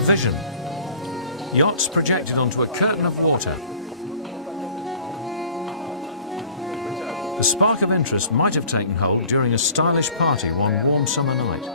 A vision. Yachts projected onto a curtain of water. The spark of interest might have taken hold during a stylish party one warm summer night.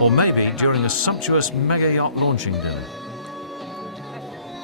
Or maybe during a sumptuous mega yacht launching dinner.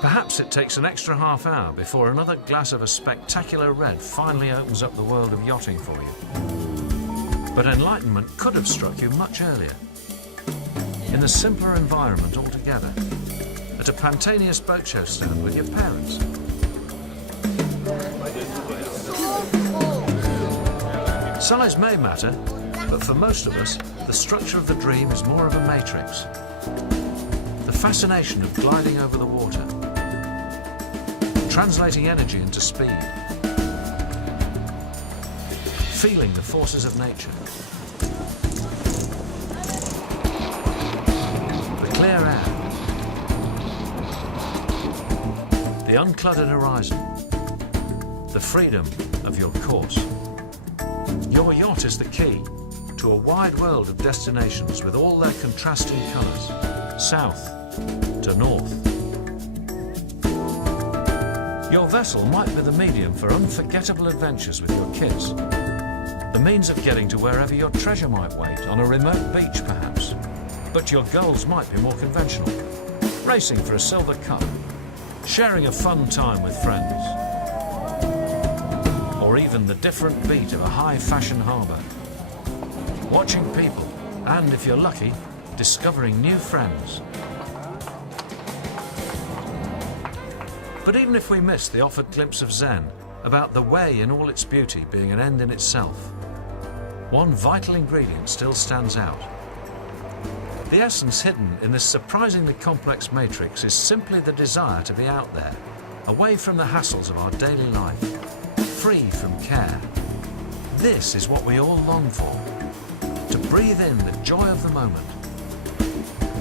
Perhaps it takes an extra half hour before another glass of a spectacular red finally opens up the world of yachting for you. But enlightenment could have struck you much earlier. In a simpler environment altogether. At a Pantaenius boat show stand with your parents. Size may matter, but for most of us, the structure of the dream is more of a matrix. The fascination of gliding over the water, translating energy into speed, feeling the forces of nature. The clear air, the uncluttered horizon, the freedom of your course. Your yacht is the key to a wide world of destinations with all their contrasting colours, south to north. Your vessel might be the medium for unforgettable adventures with your kids, the means of getting to wherever your treasure might wait, on a remote beach perhaps. But your goals might be more conventional, racing for a silver cup, sharing a fun time with friends, or even the different beat of a high-fashion harbour. Watching people, and if you're lucky, discovering new friends. But even if we miss the offered glimpse of Zen, about the way in all its beauty being an end in itself, one vital ingredient still stands out. The essence hidden in this surprisingly complex matrix is simply the desire to be out there, away from the hassles of our daily life, free from care. This is what we all long for, to breathe in the joy of the moment.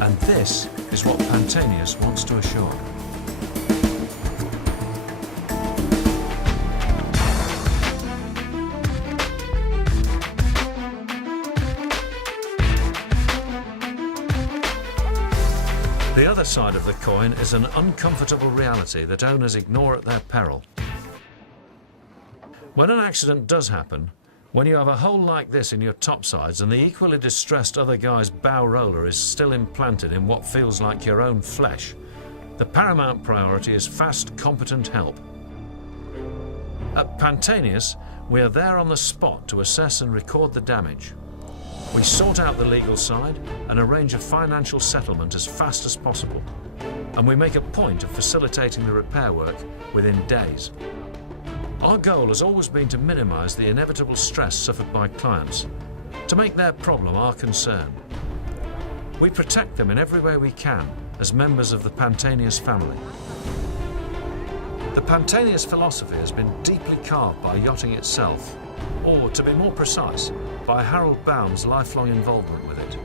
And this is what Pantaenius wants to assure. The other side of the coin is an uncomfortable reality that owners ignore at their peril. When an accident does happen, when you have a hole like this in your topsides and the equally distressed other guy's bow roller is still implanted in what feels like your own flesh, the paramount priority is fast, competent help. At Pantaenius, we are there on the spot to assess and record the damage. We sort out the legal side and arrange a financial settlement as fast as possible. And we make a point of facilitating the repair work within days. Our goal has always been to minimize the inevitable stress suffered by clients, to make their problem our concern. We protect them in every way we can as members of the Pantaenius family. The Pantaenius philosophy has been deeply carved by yachting itself, or to be more precise, by Harold Baum's lifelong involvement with it.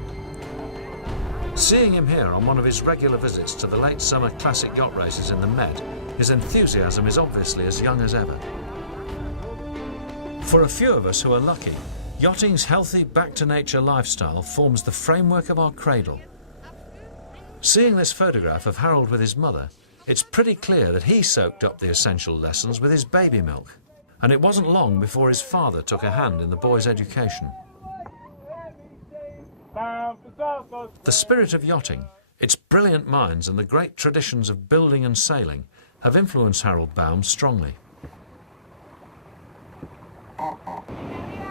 Seeing him here on one of his regular visits to the late summer classic yacht races in the Med, his enthusiasm is obviously as young as ever. For a few of us who are lucky, yachting's healthy back-to-nature lifestyle forms the framework of our cradle. Seeing this photograph of Harold with his mother, it's pretty clear that he soaked up the essential lessons with his baby milk. And it wasn't long before his father took a hand in the boy's education. The spirit of yachting, its brilliant minds and the great traditions of building and sailing have influenced Harold Baum strongly.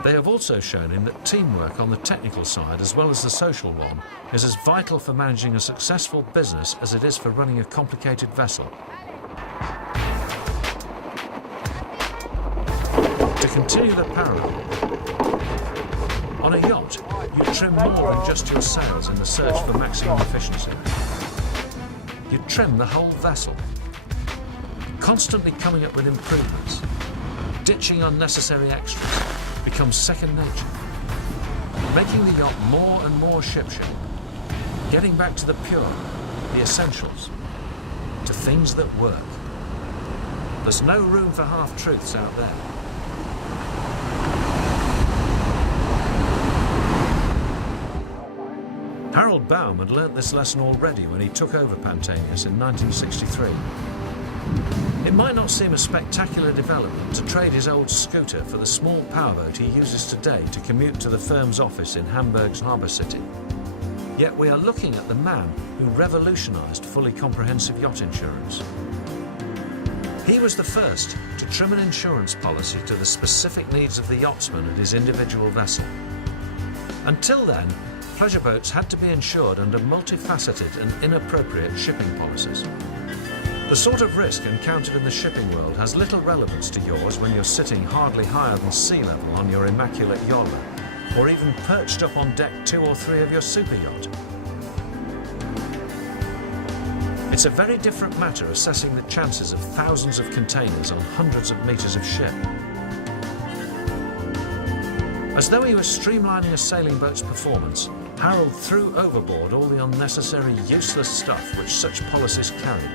They have also shown him that teamwork on the technical side as well as the social one is as vital for managing a successful business as it is for running a complicated vessel. To continue the parallel, on a yacht, you trim more than just your sails in the search for maximum efficiency. You trim the whole vessel, constantly coming up with improvements. Ditching unnecessary extras becomes second nature, making the yacht more and more shipshape, getting back to the pure, the essentials, to things that work. There's no room for half-truths out there. Harold Baum had learnt this lesson already when he took over Pantaenius in 1963. It might not seem a spectacular development to trade his old scooter for the small powerboat he uses today to commute to the firm's office in Hamburg's harbour city. Yet we are looking at the man who revolutionised fully comprehensive yacht insurance. He was the first to trim an insurance policy to the specific needs of the yachtsman at his individual vessel. Until then, pleasure boats had to be insured under multifaceted and inappropriate shipping policies. The sort of risk encountered in the shipping world has little relevance to yours when you're sitting hardly higher than sea level on your immaculate yola, or even perched up on deck 2 or 3 of your super yacht. It's a very different matter assessing the chances of thousands of containers on hundreds of meters of ship. As though he was streamlining a sailing boat's performance, Harold threw overboard all the unnecessary, useless stuff which such policies carried.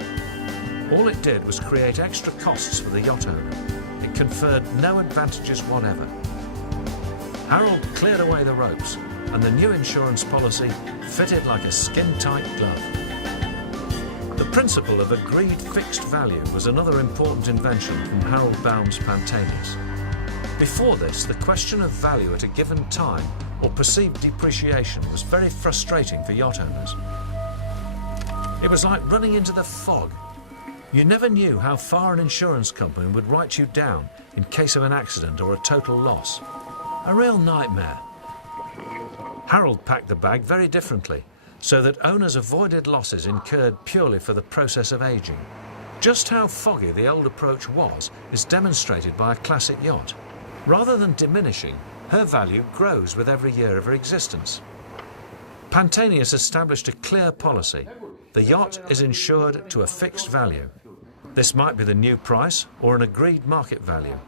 All it did was create extra costs for the yacht owner. It conferred no advantages whatever. Harold cleared away the ropes, and the new insurance policy fitted like a skin-tight glove. The principle of agreed fixed value was another important invention from Harold Baum's Pantaenius. Before this, the question of value at a given time or perceived depreciation was very frustrating for yacht owners. It was like running into the fog. You never knew how far an insurance company would write you down in case of an accident or a total loss. A real nightmare. Harold packed the bag very differently, so that owners avoided losses incurred purely for the process of aging. Just how foggy the old approach was is demonstrated by a classic yacht. Rather than diminishing, her value grows with every year of her existence. Pantaenius established a clear policy. The yacht is insured to a fixed value. This might be the new price or an agreed market value.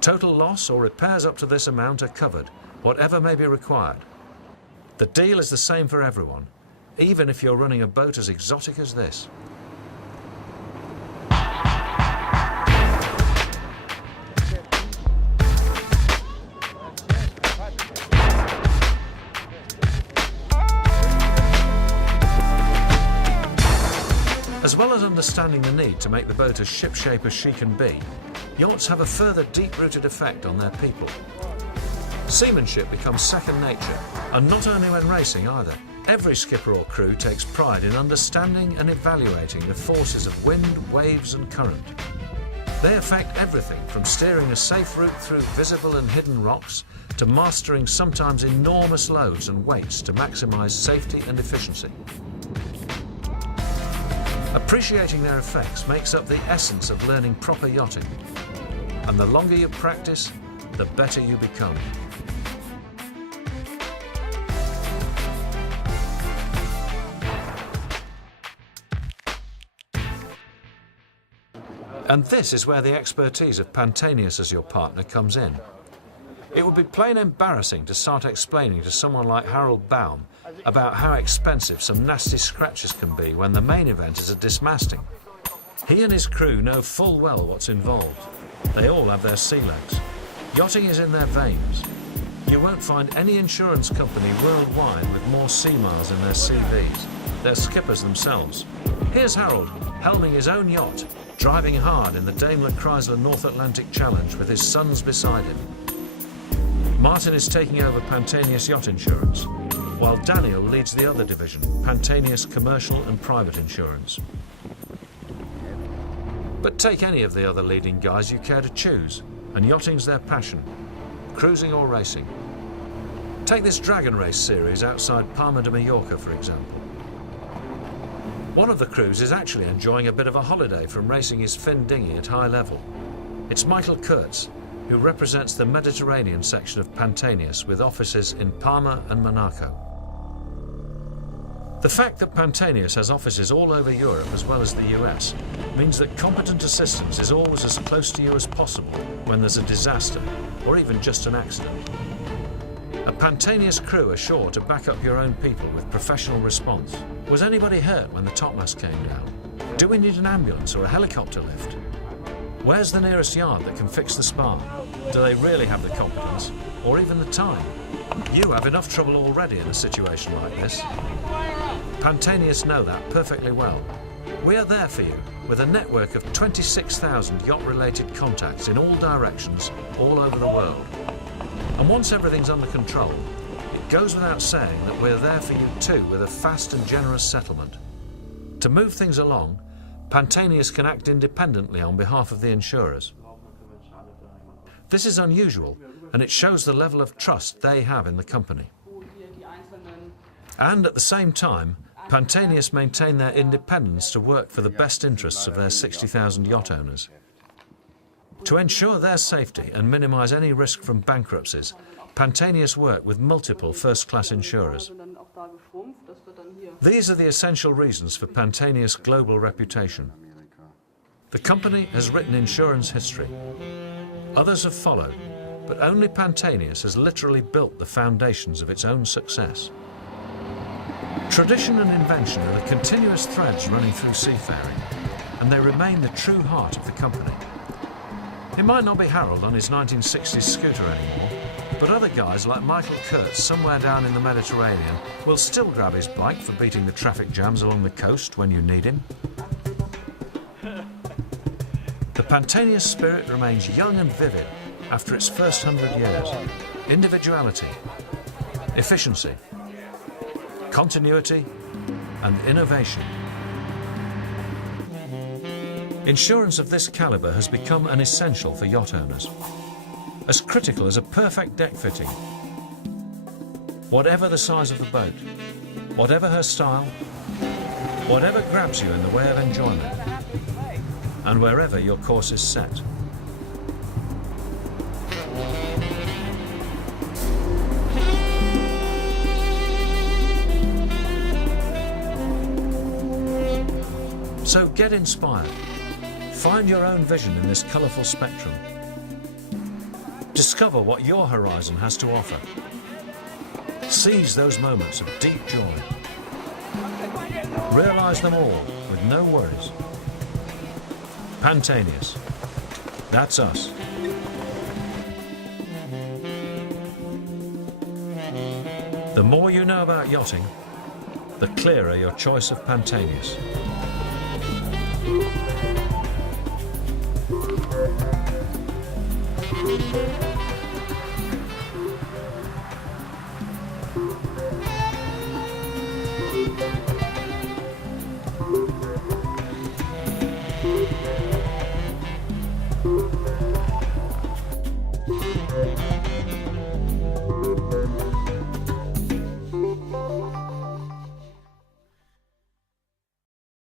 Total loss or repairs up to this amount are covered, whatever may be required. The deal is the same for everyone, even if you're running a boat as exotic as this. As well as understanding the need to make the boat as shipshape as she can be, yachts have a further deep-rooted effect on their people. Seamanship becomes second nature, and not only when racing either. Every skipper or crew takes pride in understanding and evaluating the forces of wind, waves and current. They affect everything from steering a safe route through visible and hidden rocks to mastering sometimes enormous loads and weights to maximise safety and efficiency. Appreciating their effects makes up the essence of learning proper yachting. And the longer you practice, the better you become. And this is where the expertise of Pantaenius as your partner comes in. It would be plain embarrassing to start explaining to someone like Harold Baum about how expensive some nasty scratches can be when the main event is a dismasting. He and his crew know full well what's involved. They all have their sea legs. Yachting is in their veins. You won't find any insurance company worldwide with more sea miles in their CVs. They're skippers themselves. Here's Harold, helming his own yacht, driving hard in the Daimler Chrysler North Atlantic Challenge with his sons beside him. Martin is taking over Pantaenius Yacht Insurance, while Daniel leads the other division, Pantaenius Commercial and Private Insurance. But take any of the other leading guys you care to choose, and yachting's their passion, cruising or racing. Take this Dragon Race series outside Palma de Mallorca, for example. One of the crews is actually enjoying a bit of a holiday from racing his fin dinghy at high level. It's Michael Kurtz, who represents the Mediterranean section of Pantaenius with offices in Palma and Monaco. The fact that Pantaenius has offices all over Europe as well as the US means that competent assistance is always as close to you as possible when there's a disaster or even just an accident. A Pantaenius crew are sure to back up your own people with professional response. Was anybody hurt when the topmast came down? Do we need an ambulance or a helicopter lift? Where's the nearest yard that can fix the spar? Do they really have the competence or even the time? You have enough trouble already in a situation like this. Pantaenius know that perfectly well. We are there for you with a network of 26,000 yacht-related contacts in all directions, all over the world. And once everything's under control, it goes without saying that we're there for you too with a fast and generous settlement. To move things along, Pantaenius can act independently on behalf of the insurers. This is unusual, and it shows the level of trust they have in the company. And at the same time, Pantaenius maintain their independence to work for the best interests of their 60,000 yacht owners. To ensure their safety and minimise any risk from bankruptcies, Pantaenius work with multiple first-class insurers. These are the essential reasons for Pantaenius' global reputation. The company has written insurance history. Others have followed, but only Pantaenius has literally built the foundations of its own success. Tradition and invention are the continuous threads running through seafaring, and they remain the true heart of the company. It might not be Harold on his 1960s scooter anymore, but other guys like Michael Kurtz somewhere down in the Mediterranean will still grab his bike for beating the traffic jams along the coast when you need him. The Pantaenius spirit remains young and vivid after its first 100 years. Individuality, efficiency, continuity, and innovation. Insurance of this calibre has become an essential for yacht owners, as critical as a perfect deck fitting. Whatever the size of the boat, whatever her style, whatever grabs you in the way of enjoyment, and wherever your course is set. So get inspired. Find your own vision in this colourful spectrum. Discover what your horizon has to offer. Seize those moments of deep joy. Realise them all with no worries. Pantaenius. That's us. The more you know about yachting, the clearer your choice of Pantaenius.